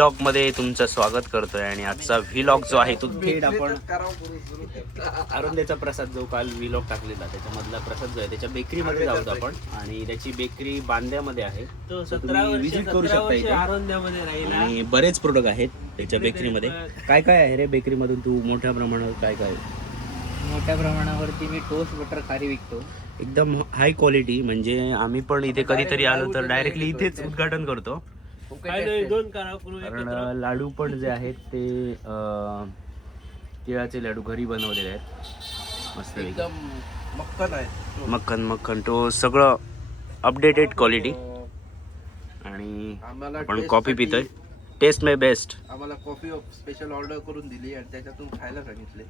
Vlog मध्ये तुमचं स्वागत करतोय आणि आजचा व्लॉग जो आहे तो थेट आपण आरुंदेचा प्रसाद जो काल व्लॉग टाकलेला त्याच्यामधला प्रसाद जो आहे त्याच्या बेकरीमध्ये जाऊत आपण आणि त्याची बेकरी बांद्यामध्ये आहे. तो 17 तुम्ही वर्ष विजिट करू शकता इथे. आरोंद्यामध्ये राहिला आणि बरेच प्रोडक्ट आहेत त्याच्या बेकरीमध्ये. काय काय आहे रे बेकरीमधून तू मोठ्या प्रमाणावर काय काय? मोठ्या प्रमाणावरती मी टोस्ट बटर खारी विकतो. एकदम हाय क्वालिटी. म्हणजे आम्ही पण इथे कधीतरी आलो तर डायरेक्टली इथेच उद्घाटन करतो. कारण लाडू पण जे आहेत ते तिळाचे लाडू घरी बनवलेले आहेत मस्त एकदम मक्खन आहे. मक्खन तो सगळं अपडेटेड क्वालिटी. आणि आपण कॉफी पितोय. टेस्ट मे बेस्ट. आम्हाला कॉफी स्पेशल ऑर्डर करून दिली आणि त्याच्यातून खायला सांगितले.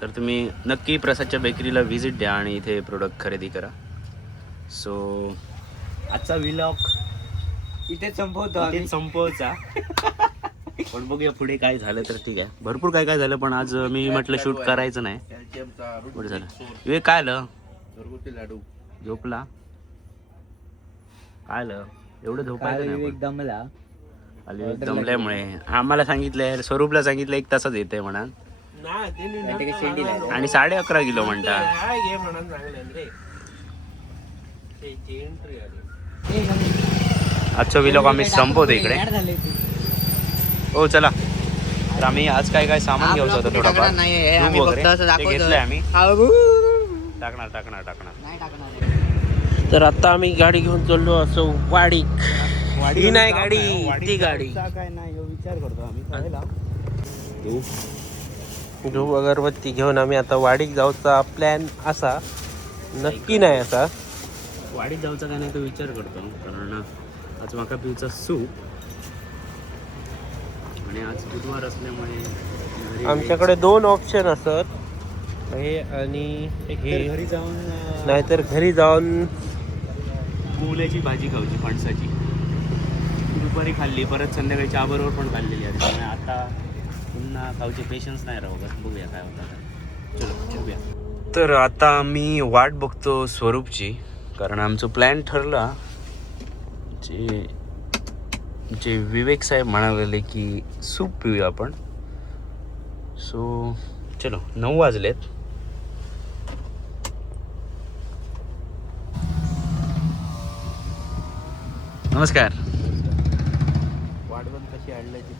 तर तुम्ही नक्की प्रसादच्या बेकरीला व्हिजिट द्या आणि इथे प्रोडक्ट खरेदी करा. सो आजचा व्लॉग इथे संपवचा. पण बघूया पुढे काय झालं तर ठीक आहे. भरपूर काय काय झालं पण आज मी म्हटलं शूट करायचं नाही. पुढे झालं विवेक काय आलं? घरगुती लाडू. झोपला काय आलं? एवढं झोपायचं नाही. दमला दमल्यामुळे आम्हाला सांगितलंय, स्वरूपला सांगितलं 1 तासात येते म्हणा आणि 11:30 किलो म्हणता. आजचा व्लॉग आम्ही संपवतो इकडे. हो चला. तर आम्ही आज काय काय सामान घ्यायचं होतं थोडंफार घेतलंय आम्ही. टाकणार. तर आता आम्ही गाडी घेऊन चाललो असो वाडी. ही नाही गाडी ती गाडी. काय नाही विचार करतो आम्ही. धूप अगरबत्ती घेऊन आम्ही आता वाडीत जाऊचा प्लॅन असा नक्की नाही असा. वाडीत जाऊचा काय नाही तो विचार करतो. कारण आज माका पिऊचा सूप आणि आज बुधवार असल्यामुळे आमच्याकडे 2 ऑप्शन असत हे आणि हे. घरी जाऊन नाहीतर घरी जाऊन मुलाची भाजी खाऊची फणसाची. दुपारी खाल्ली परत संध्याकाळी चहाबरोबर पण खाल्लेली आहे. त्यामुळे आता पुन्हा खाऊचे पेशन्स नाही राहू. बस बघूया काय होतं. चलो चलूया. तर आता मी वाट बघतो स्वरूपची. कारण आमचं प्लॅन ठरला जे विवेक साहेब म्हणालेले की सूप पिऊया आपण. सो चलो 9 वाजलेत. नमस्कार. वाढवण कशी आणल्याची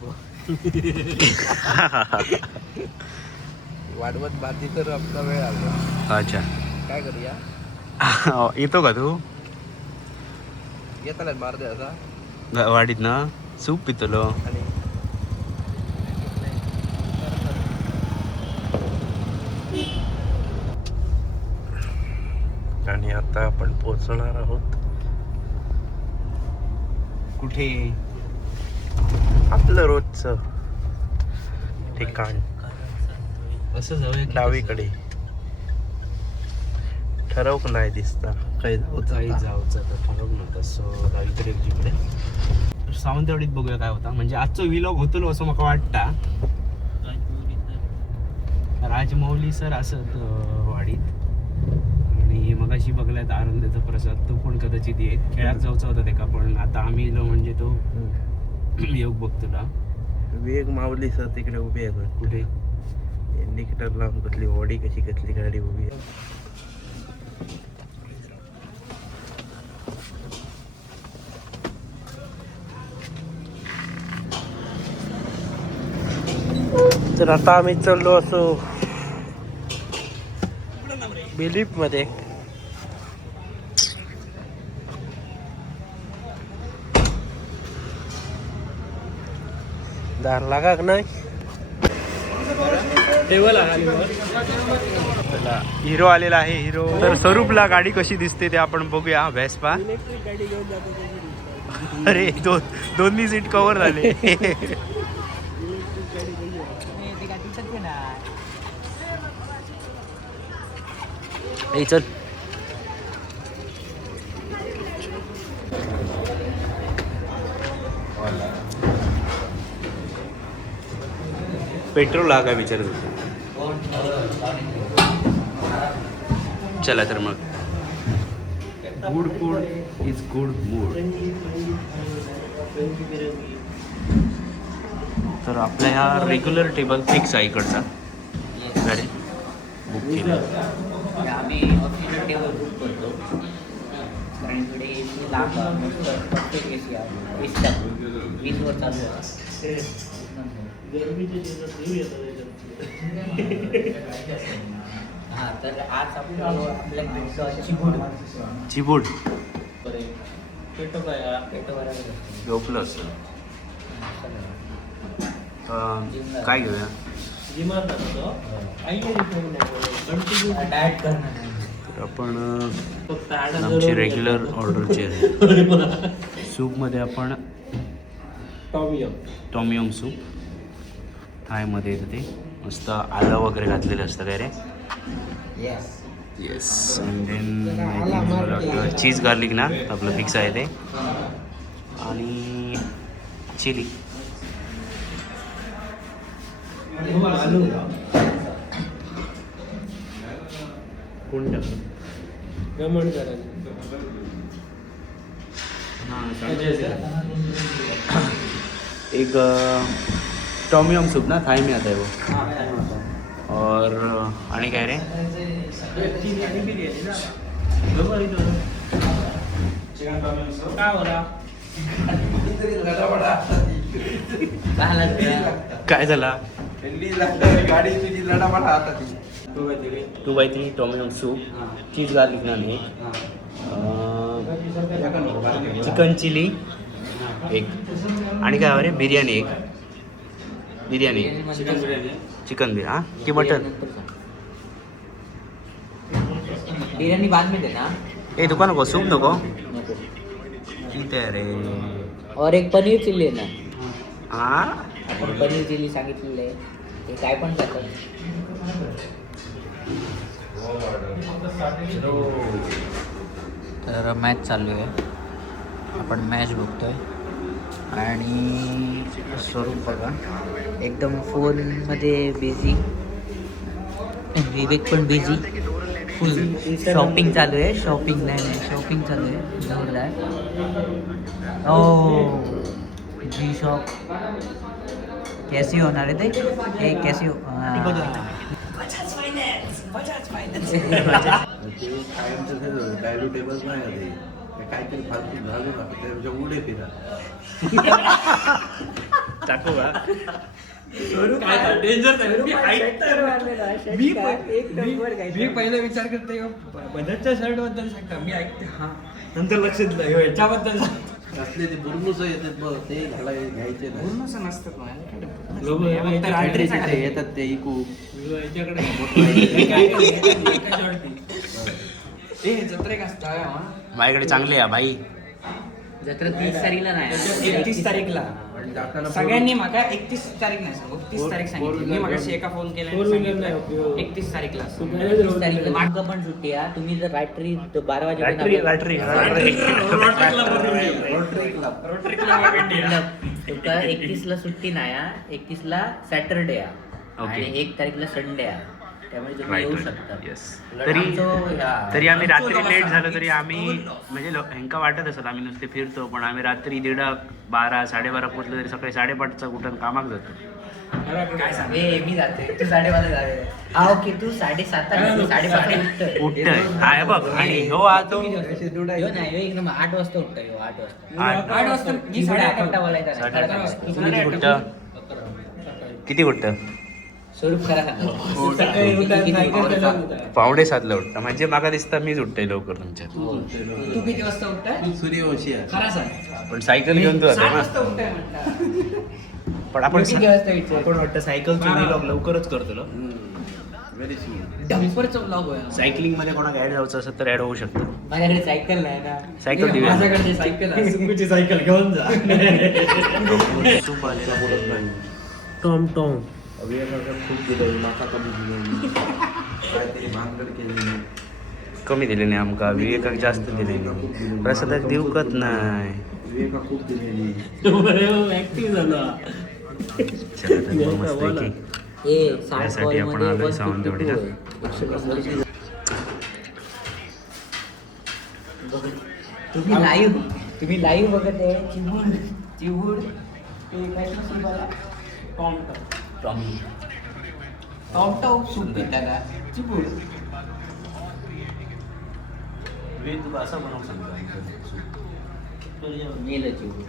वाढवण बांधी तर आमचा वेळ आला. अच्छा काय करूया? येतो का तू? येताना मार दे असा वाडीत ना सूप पितलो. आणि आता आपण पोहोचणार आहोत कुठे? आपलं रोजचं ठिकाण असं जाऊया डावीकडे. ठरवक नाही दिसता काही जाऊचं तर ठरवू नका. सो डावीकडे जिकडे सावंतवाडीत बघूया काय होता. म्हणजे आजचं व्लॉग होतो असं मला वाटता. राजमौली सर असत वाडीत आणि मगाशी बघल्यात आनंदाचा प्रसाद तो पण कदाचित येईल. खेळात जाऊचा होता ते का पण आता आम्ही येलो म्हणजे तो योग बघतो. वेग माऊली सर तिकडे उभी आहे. कुठे? इंडिकेटर लावून कसली वॉडी कशी कसली गाडी उभी आहे. तर आता आम्ही चाललो असो बिलीफ मध्ये. दार लागा नाही. हिरो आलेला आहे. हिरो. तर स्वरूपला गाडी कशी दिसते ते आपण बघूया. व्हेस्पा. अरे दोन्ही सीट कव्हर झाले. चल पेट्रोल हा काय विचारत होतो. चला तर मग Good food is good mood. तर आपल्या ह्या रेग्युलर टेबल फिक्स आहे इकडचा गाडी बुक केला. आम्ही ऑफिशियल टेबल बुक करतो कारण इकडे एसी लांब प्रत्येक एसी आहे एसी टाकून 20 वर चालू आहे. हां तर आज आपल्या चिबूड पेटो बरोबर झोपलं असं. काय घेऊया? डाएट करणार तर आपण आमची रेग्युलर ऑर्डरची आहे. सूपमध्ये आपण टॉमियम सूप थायमध्ये येतं ते मस्त आलं वगैरे घातलेलं असतं काय रे. Yes and then cheese garlic ना आपलं फिक्स आहे ते आणि चिली. कोणतं एक टॉमियम सूप ना थाई में आता है वो. और आणि काय रे काय झाला. Two by 3 tom yum soup cheese garlic naan एक चिकन चिली एक आणि काय रे बिर्याणी एक बिर्याणी चिकन बिर्याणी हां की मटन बिर्याणी बाद में देना. ए दुकान नको सूप नको नको. किती आहे रे. और एक पनीर चिल्ली आहे ना. हां आपण पनीर चिल्ली सांगितलेलं आहे ते काय पण जातं. तर मॅच चालू आहे आपण मॅच बघतोय आणि स्वरूप बघा एकदम फोनमध्ये बिझी. विवेक पण बिझी फुल शॉपिंग चालू आहे. शॉपिंग चालू आहे जोरदार. ओ जी शॉप कैसी होणार आहे ते हे कैसी डायबिटेबल नाही आहे काहीतरी फालतू घालू नका त्याच्या उडे फिरा. टाकू का मी पहिले विचार करते बजाजच्या शर्ट बद्दल सांगता मी ऐकते हा नंतर लक्ष दिलं याच्याबद्दल असले ते बुरमुस येतात बघ ते घ्यायचे नाही. नसतात येतात ते इकू जत्रेक असता माझ्याकडे चांगले आहे भाई. जत्रा 30 तारीखला नाही 31 तारीखला सगळ्यांनी माका 31 तारीख नाही सांगू 30 तारीख सांगितली. मी मागाशी एका फोन केला 31 तारीखला 30 तारीखला मागं पण सुट्टी आहे. तुम्ही जर रात्री 12 वाजेपर्यंत 31 ला सुट्टी नाही 31 ला सॅटरडे आहे आणि 1 तारीखला संडे आहे त्यामुळे तुम्ही येऊ शकता. तरी आम्ही रात्री लेट झालो तरी आम्ही म्हणजे ह्यांका वाटत असत आम्ही नुसते फिरतो पण आम्ही रात्री 12 साडेबारा पोचलो तरी सकाळी 5:30चा उठून कामाक जातो. काय सांग मी जाते तू 12:30 जावे हा ओके तू 7:30 साडेबारा उठतय आहे बघ आणि हो आज नाही एक नंबर 8 वाजता उठतोय 8 वाजता 8 वाजता मी 8:30 बोलायचा किती उठतं स्वरूप खरा सांगा 5:30ला उठतं म्हणजे माका दिसतं मीच उठतोय लवकर तुमच्यात. तू किती वाजता उठताय सूर्यवंशी आहे. खरा सांग. पण सायकल घेऊन तू 7 वाजता उठताय म्हणता. पण आपण किती वाजता विचार आपण वाटतं सायकलचं व्लॉग लवकरच करतो ना. Very soon. डंपरचा ब्लॉग होया सायकलिंग मध्ये कोणाला ऍड जायचं असेल तर ऍड होऊ शकतं. माझ्याकडे सायकल नाही ना. सायकल देऊया. माझ्याकडे सायकल आहे सुकुची सायकल घेऊन जा तूप आलेलं बोलत नाही. टॉम टॉम विवेकाकडे खूप दिलं माका कमी दिली काहीतरी भानगड केली. कमी दिले नाही आमका विवेकाक जास्त दिले नाही प्रसादाक देऊकत नाही. विवेका खूप दिलेली ऍक्टिव्ह झाला चला तर मग मस्तपैकी ए साठ त्यासाठी बॉल आपण मध्ये आलोय सावंतवाडीला. तुम्ही लाईव्ह बघत आहे चिमून चिवूड ते काय सूप आला टॉमटो सूप त्याला चिवूड तुला असं बनवून सांगतो मेलं चिवूड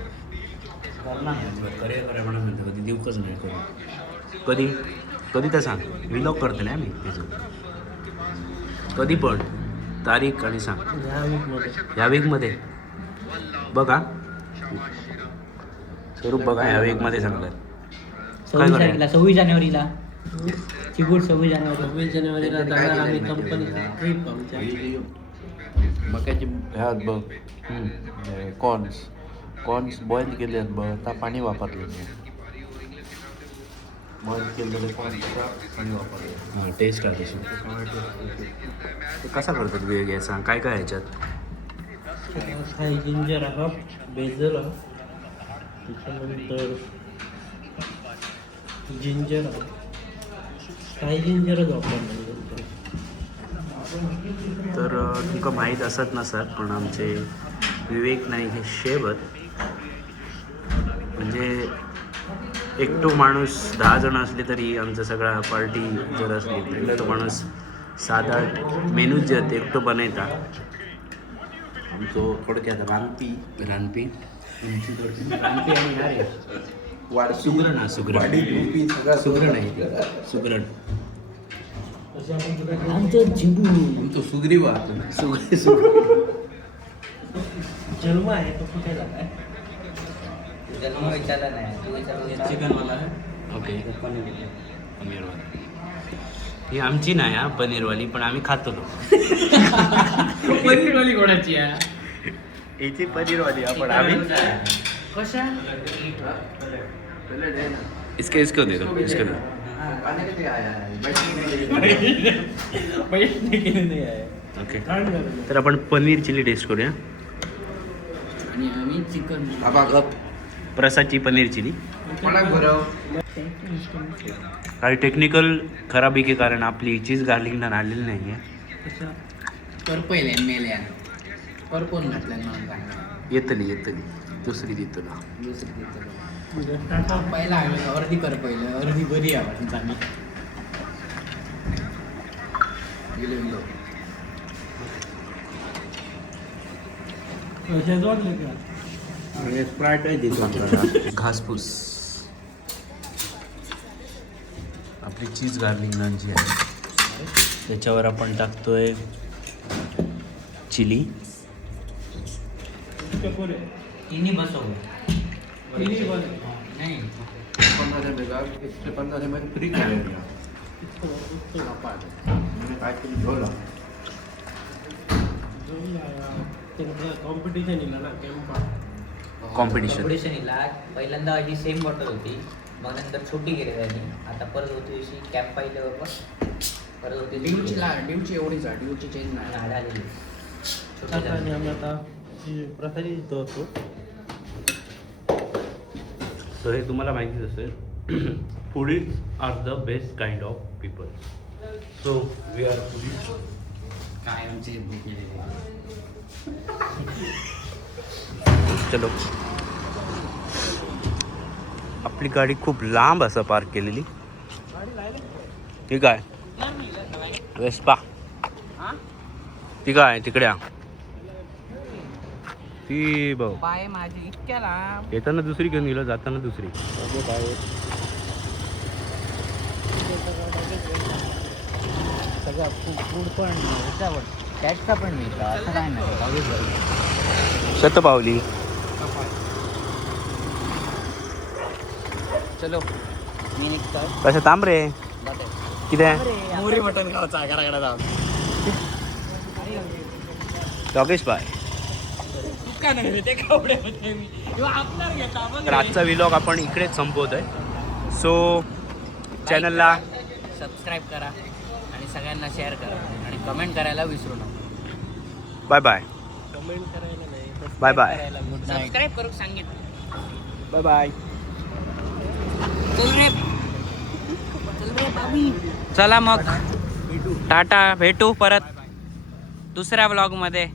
करे म्हणून म्हणतो कधी देऊ कसं नाही करू कधी तर सांग व्लॉग करतो ना मी त्याचं कधी पण तारीख आणि सांग ह्या वीकमध्ये बघा स्वरूप बघा ह्या वीकमध्ये सांगतात 26 तारखेला 26 जानेवारीला चिवूड 26 जानेवारीला जाणार आम्ही कंपनीची ट्रिप आमच्या मक्याची ह्यात बघ कॉर्न्स बॉईल केले आहेत बघ आता पाणी वापरले बॉईल केलेले कॉर्नचं पाणी वापरले हां टेस्ट आहे तशी ते कसा करतात वेग याचा काय काय ह्याच्यात काही जिंजर हब बेजल त्याच्यानंतर जिंजर काही जिंजरच वापरलं तर तुमका माहीत असत नसत पण आमचे विवेक नाईक हे शेफ आहेत म्हणजे एकटो माणूस 10 जण असले तरी आमचा सगळा पार्टी जर असली तर एकटो माणूस 7-8 मेनूज जे आहेत एकटो बनयतात आमचो थोडक्यात रानपी रानपी आणि अरे सुगरण सुगरण आहे ती सुगरण आमचं चिवूड आमचं सुग्रीवा जन्म आहे तो कुठे झाला जन्म विचारला नाही तू विचारला चिकनवाला ओके पनीरवाला ही आमची नाही हा पनीरवाली पण आम्ही खातो पनीरवाली कोणाची आहे याची पनीरवाली आपण आम्ही कशा इसके दे दो इसके दे ओके तर आपण पनीर चिली टेस्ट करूया आणि आम्ही चिकन प्रसादची पनीर चिली काही टेक्निकल खराबी के कारण आपली चीज गार्लिक नान आलेली नाही आहे कर पहिले मेल्या कर कोण घातल्या म्हणून येतली दुसरी देतो ना दुसरी पहिला अर्धी कर पहिलं अर्धी बरी आहे चांगली स्प्राईट देतो आपल्याला घासपूस आपली चीज गार्लिक नान जी आहे त्याच्यावर आपण टाकतोय चिली तिन्ही बसवलं नाही 15 में फ्री करेगा कॉम्पिटिशन इला ना कॅम्पा कॉम्पिटिशन इला पहिल्यांदा अशी सेम बॉटल होती मग नंतर छोटी केली त्यांनी आता परत होती अशी कॅम्प पाहिजे परत होती ड्यूची एवढीच आहे ड्यूची चेंज नाही झाड आलेली आता आणि आम्ही आता प्रसारित होतो तर हे तुम्हाला माहितीच असेल foodies are the best kind of people so we are foodies कायमचे चलो आपली गाडी खूप लांब असं पार्क केलेली ठीक आहे वेस्पा ती काय तिकडे ती बघ पाय माझी इतक्या लांब येताना दुसरी घेऊन गेलो जाताना दुसरी सगळं फूड पण ह्याच्यावर टॅक्सचा पण मिळतं असं काय नाही शतपावली चलो मी निघतो कसं थांब रे किती मोरी मटण खायचा घराकडे जाऊन योगेश बाय का नाही ते कपड्यामध्ये मी आपणार घेता तर आजचा व्लॉग आपण इकडेच संपवतोय सो चॅनलला सबस्क्राईब करा आणि सगळ्यांना शेअर करा आणि कमेंट करायला विसरू नका बाय बाय कमेंट करायला नाही बाय बाय सबस्क्राईब करू सांगितलं बाय बाय चल रे बाबी चला मग टाटा भेटू परत दुसऱ्या ब्लॉगमध्ये